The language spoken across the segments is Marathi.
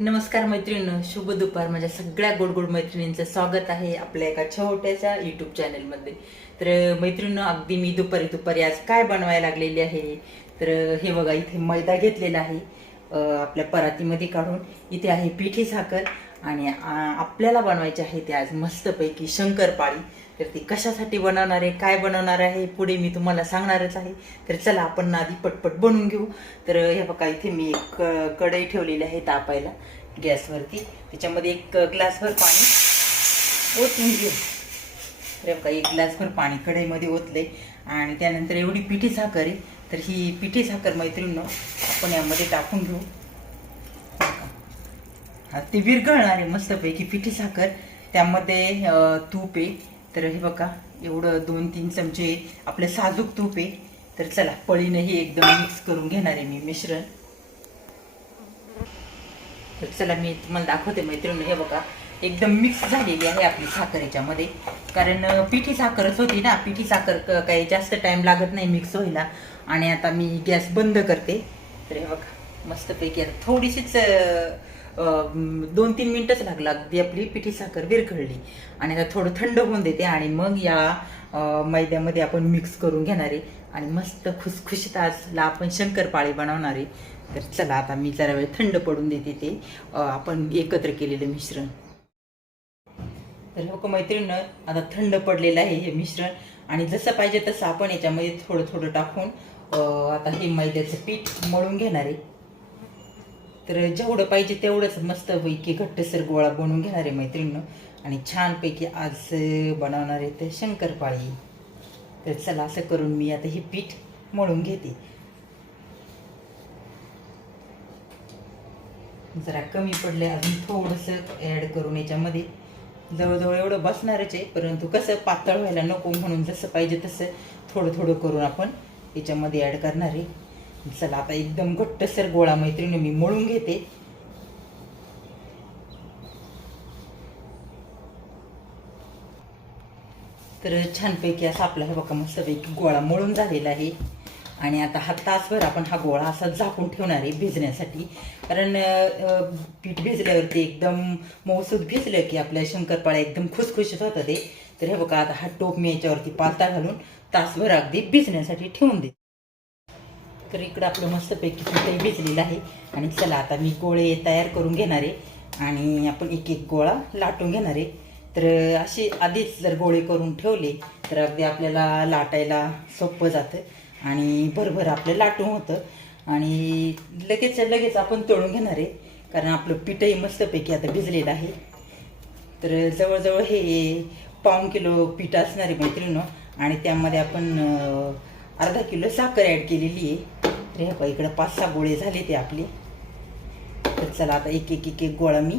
नमस्कार मैत्रिणींनो शुभ दुपार. माझ्या सगळ्या गोड गोड मैत्रिणींचं स्वागत आहे आपल्या एका छोट्याच्या युट्यूब चॅनलमध्ये तर मैत्रिणींनो अगदी मी दुपारी दुपारी आज काय बनवायला लागलेली आहे? तर हे बघा इथे मैदा घेतलेला आहे आपल्या परातीमध्ये काढून. इथे आहे पिठी साखर आणि आपल्याला बनवायचे आहे ते आज मस्तपैकी शंकरपाळी. तर ती कशासाठी बनवणार आहे काय बनवणार आहे पुढे मी तुम्हाला सांगणारच आहे. तर चला आपण आधी पटपट बनवून घेऊ. तर हे बघा इथे मी एक क- कढई ठेवलेली आहे तापायला गॅसवरती. त्याच्यामध्ये एक ग्लासभर पाणी ओतून घेऊ. तर बघा एक ग्लासभर पाणी कढईमध्ये ओतले आणि त्यानंतर एवढी पिठी साखर आहे. तर ही पिठी साखर मैत्रिणीनं आपण यामध्ये टाकून घेऊ. हा, ते विरघळणार आहे मस्तपैकी पिठी साखर. त्यामध्ये तूप आहे. तर हे बघा एवढं दोन तीन चमचे आपलं साजूक तूप आहे. तर चला पळीनंही एकदम मिक्स करून घेणार आहे मी मिश्रण. तर चला मी तुम्हाला दाखवते मैत्रिणी हे बघा एकदम मिक्स झालेली आहे आपली साखर याच्यामध्ये. कारण पिठी साखरच होती ना पिठी साखर काही जास्त टाइम लागत नाही मिक्स व्हायला. आणि आता मी गॅस बंद करते. तर हे बघा मस्तपैकी आता थोडीशीच दोन तीन मिनिटच लागला अगदी आपली पिठी साखर विरघळली. आणि आता थोडं थंड होऊन देते आणि मग या मैद्यामध्ये आपण मिक्स करून घेणार आहे. आणि मस्त खुसखुशीत आजला आपण शंकरपाळी बनवणार आहे. तर चला आता मी जरा वेळ थंड पडून देते ते. आपण एकत्र केलेलं मिश्रण. तर लोक मैत्रिणीनं आता थंड पडलेलं आहे हे मिश्रण. आणि जसं पाहिजे तसं आपण याच्यामध्ये थोडं थोडं टाकून आता हे मैद्याचं पीठ मळून घेणार आहे. तर जेवढं पाहिजे तेवढंच मस्त पैकी घट्टसर गोळा बनवून घेणार आहे मैत्रिणीनं. आणि छानपैकी आज बनवणार आहे तर शंकरपाळी. तर चला असं करून मी आता हे पीठ मळून घेते. जरा कमी पडले अजून थोडंसं ॲड करून याच्यामध्ये. जवळजवळ एवढं बसणारच आहे परंतु कसं पातळ व्हायला नको म्हणून जसं पाहिजे तसं थोडं थोडं करून आपण याच्यामध्ये ॲड करणार आहे. चला आता एकदम घट्टसर गोळा मैत्रिणी मी मळून घेते. तर छानपैकी असा आपला हे बघा मस्तपैकी गोळा मळून झालेला आहे. आणि आता हा तासभर आपण हा गोळा असा झाकून ठेवणार आहे भिजण्यासाठी. कारण पीठ भिजल्यावरती एकदम मऊसूद भिजलं की आपल्या शंकरपाळ्या एकदम खुसखुशीत होतात ते. तर हे बघा आता हा टोप मी याच्यावरती पालता घालून तासभर अगदी भिजण्यासाठी ठेवून दे तर इकडं आपलं मस्तपैकी पीठही भिजलेलं आहे. आणि चला आता मी गोळे तयार करून घेणार आहे. आणि आपण एक एक गोळा लाटून घेणार आहे. तर असे आधीच जर गोळे करून ठेवले तर अगदी आपल्याला लाटायला सोपं जातं. आणि भरभर आपलं लाटून होतं. आणि लगेच लगेच आपण तळून घेणार आहे. कारण आपलं पिठही मस्तपैकी आता भिजलेलं आहे. तर जवळजवळ हे पाऊण किलो पीठ असणार आहे आणि त्यामध्ये आपण अर्धा किलो साखर ॲड केलेली आहे. तर हे बघा इकडं पाच सहा गोळे झाले ते आपले. तर चला आता एक एक एक एक गोळा मी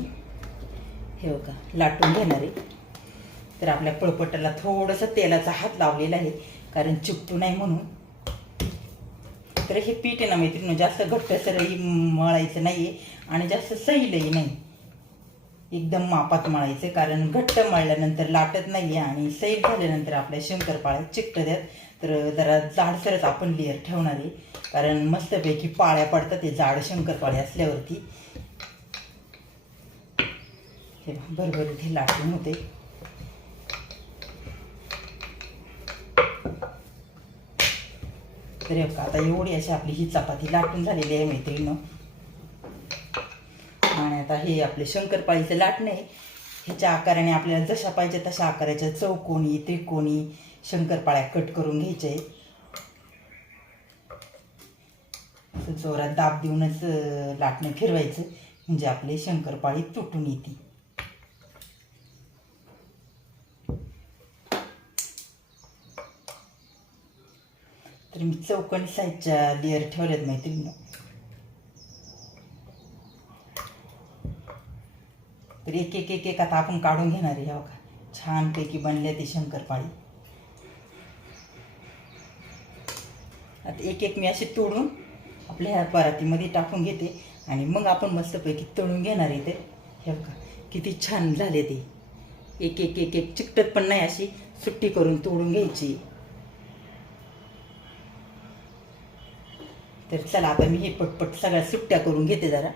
हे बघा लाटून घेणार आहे. तर आपल्या पळपटाला थोडंसं तेलाचा हात लावलेला आहे कारण चिपटू नाही म्हणून. तर हे पीठ आहे ना मैत्रिणी जास्त घट्टसरही मळायचं नाही आहे आणि जास्त सैलही नाही. एकदम मापात मळायचं कारण घट्ट मळल्यानंतर लाटत नाही आहे आणि सैल झाल्यानंतर आपल्या शंकरपाळ्या चिकटत्यात तर जरा जाडसरच आपण लेअर ठेवणार आहे. कारण मस्तपैकी पाळ्या पडतात ते जाड शंकरपाळे असल्यावरती. बरोबर इथे लाटून होते. तर आता एवढी अशी आपली ही चपाती लाटून झालेली आहे मैत्रिणीनं. आता हे आपले शंकरपाळीचं लाटणं आहे. ह्याच्या आकाराने आपल्याला जशा पाहिजे तशा आकाराच्या चौकोनी त्रिकोणी शंकरपाळ्या कट करून घ्यायचे आहे जोरात दाब देऊनच लाटणं फिरवायचं. म्हणजे आपले शंकरपाळी तुटून येते तर मी चौकणी साईजच्या लेअर ठेवल्यात माहिती तर एक एक एक एक आता आपण काढून घेणार आहे बघा. का छानपैकी बनल्या ते शंकरपाळी. आता एक एक मी अशी तोडून आपल्या ह्या परातीमध्ये टाकून घेते आणि मग आपण मस्तपैकी तळून घेणार आहे ते. हे बघा किती छान झाले ते. एक एक एक एक चिकटत पण नाही अशी सुट्टी करून तोडून घ्यायची. तर चला आता मी हे पटपट सगळ्या सुट्ट्या करून घेते जरा.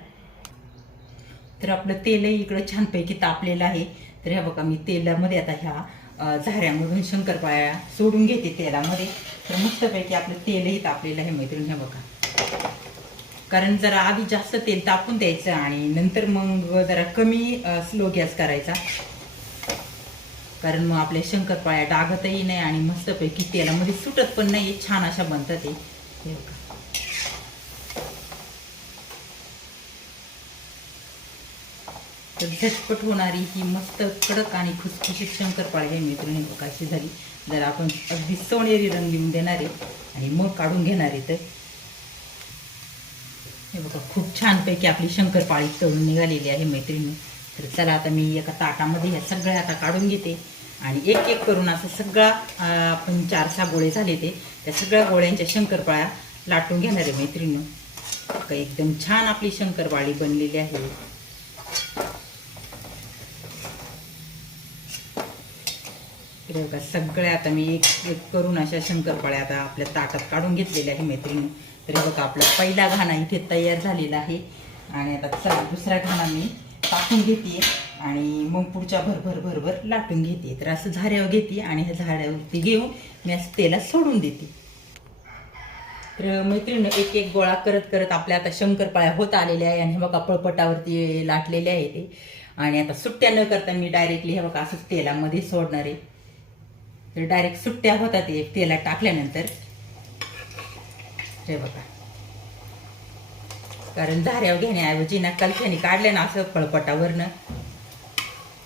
तर आपलं तेलही इकडं छानपैकी तापलेलं आहे. तर ह्या बघा मी तेलामध्ये आता ह्या झाऱ्यामधून शंकरपाळ्या सोडून घेते तेलामध्ये. तर मस्तपैकी आपलं तेलही तापलेलं आहे मैत्रीण ह्या बघा. कारण जरा आधी जास्त तेल तापून द्यायचं आणि नंतर मग जरा कमी स्लो गॅस करायचा. कारण मग आपल्या शंकरपाळ्या डागतही नाही आणि मस्तपैकी तेलामध्ये सुटत पण नाही छान अशा बनतात ते हे बघा. तर झटपट होणारी ही मस्त कडक आणि खुसखुशीत शंकरपाळी आहे मैत्रिणी बघा झाली. जर आपण अगदी सोनेरी रंग देऊन देणार आहे आणि मग काढून घेणार आहे तर. हे बघा खूप छानपैकी आपली शंकरपाळी तळून निघालेली आहे मैत्रिणी. तर चला आता मी एका ताटामध्ये ह्या सगळ्या आता काढून घेते. आणि एक एक करून असं सगळा आपण चार सहा गोळे झाले ते. त्या सगळ्या गोळ्यांच्या शंकरपाळ्या लाटून घेणार आहे मैत्रिणी. एकदम छान आपली शंकरपाळी बनलेली आहे. तर बघा सगळ्या आता मी एक एक करून अशा शंकरपाळ्या आता आपल्या ताटात काढून घेतलेल्या आहे मैत्रिणी. तरी बघा आपला पहिला घाणा इथे तयार झालेला आहे. आणि आता चला दुसरा घाणा मी टाकून घेते आणि मग पुढच्या भरभर भरभर लाटून घेते तर असं झाऱ्यावर घेते आणि ह्या झाड्यावरती घेऊन मी असं तेला सोडून देते तर मैत्रिणी एक एक गोळा करत करत आपल्या आता शंकरपाळ्या होत आलेल्या आहे. आणि हे बघा पळपटावरती लाटलेले आहे ते. आणि आता सुट्ट्या न करता मी डायरेक्टली हे बघा असं तेलामध्ये सोडणार आहे. तर डायरेक्ट सुट्ट्या होतात एक तेलात टाकल्यानंतर. रे बघा. कारण झाऱ्यावर घेण्याऐवजी ना कलशाने काढल्या ना असं फळपटावरनं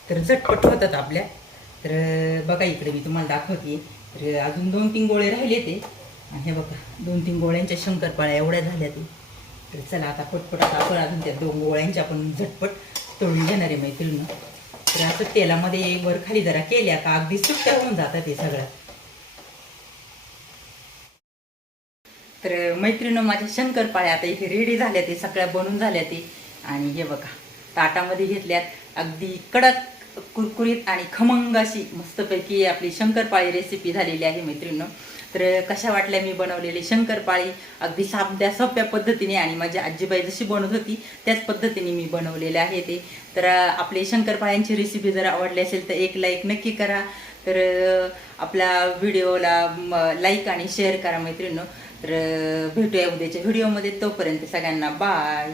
तर झटपट होतात आपल्या. तर बघा इकडे मी तुम्हाला दाखवते. तर अजून दोन तीन गोळे राहिले ते. आणि हे बघा दोन तीन गोळ्यांच्या शंकरपाळ्या एवढ्या झाल्या ते. तर चला आता पटपट आता आपण अजून त्या दोन गोळ्यांच्या आपण झटपट तळून घेणार आहे मैत्रिणी. तर असं तेलामध्ये वर खाली जरा केल्या का अगदी सुट्ट्या होऊन जातात ते सगळ्या तर मैत्रिणं माझ्या शंकरपाळ्या आता इथे रेडी झाल्या ते सगळ्या बनून झाल्या ते. आणि हे बघा ताटामध्ये घेतल्यात अगदी कडक कुरकुरीत आणि खमंग अशी मस्तपैकी आपली शंकरपाळी रेसिपी झालेली आहे मैत्रिणी तर कशा वाटल्या मी बनवलेली शंकरपाळी अगदी साध्या सोप्या पद्धतीने आणि माझी आजीबाई जशी बनवत होती त्याच पद्धतीने मी बनवलेले आहे ते. तर आपले शंकरपाळ्यांची रेसिपी जर आवडली असेल तर एक लाईक नक्की करा. तर आपल्या व्हिडिओला लाईक आणि शेअर करा मैत्रिणी तर भेटूया उद्याच्या व्हिडिओमध्ये तोपर्यंत सगळ्यांना बाय